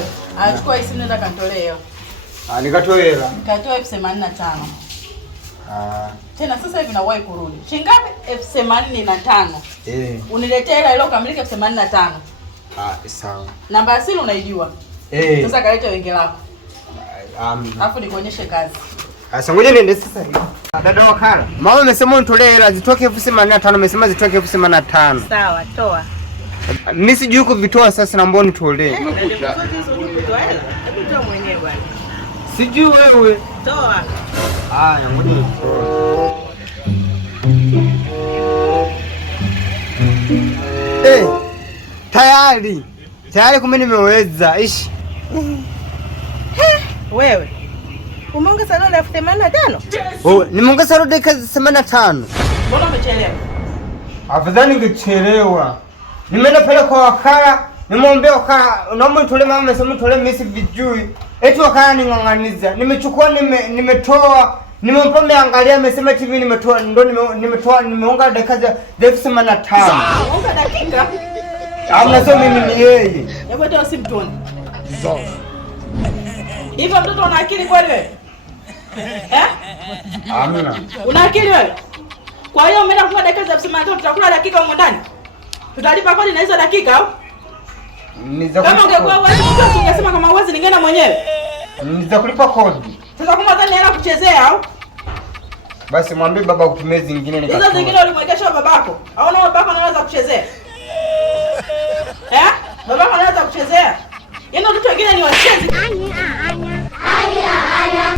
wewe. Achukua hii simu nenda kanitolee hiyo. Nikatoe hela. Nikatoa 85,000. Tena sasa hivi nawahi kurudi. Shingapi? 85,000. Uniletee hela ile kamilike 85,000. Sawa. Namba ya simu unaijua? Sasa kaleta wenge lako. Alafu nikuonyeshe kazi. Sasa ngoja niende sasa hivi. Dada wakala. Mama amesema unitolee hela zitoke 85,000, amesema zitoke 85,000. Sawa, toa. Mimi sijui kuvitoa sasa, naomba nitolee. Hebu toa mwenyewe bwana. Sijui wewe. Toa. Ngoja nitoe. Tayari kumbe nimeweza. Ishi. Wewe. Umeongeza dola 85,000? Nimeongeza dola 85,000. Mbona umechelewa? Afadhali ningechelewa. Nimeenda pale kwa wakala, nimwambia wakala, naomba nitolee, mama amesema nitolee, mimi sivijui. Eti wakala ning'ang'aniza. Nimechukua nimetoa, nimempa meangalia, amesema TV nimetoa, ndo nimeunga dakika za 85,000. Unga dakika? Sio mimi ni yeye. Hebu toa simu tuone. Hivyo mtoto una akili kweli wewe? Amina. Una akili wewe? Kwa hiyo umeenda kufunga dakika za 85, tutakula dakika huko ndani. Tutalipa kodi na hizo dakika au? Kama ungekuwa wewe ungesema kama uwezi ningeenda mwenyewe. Niza kulipa kodi. Sasa kama unataka hela kuchezea au? Basi mwambie baba kutumie zingine nikatoa. Hizo zingine ulimwekesha babako. Au na babako anaweza kuchezea? Babako anaweza kuchezea? Yaani watoto wengine ni wachezi.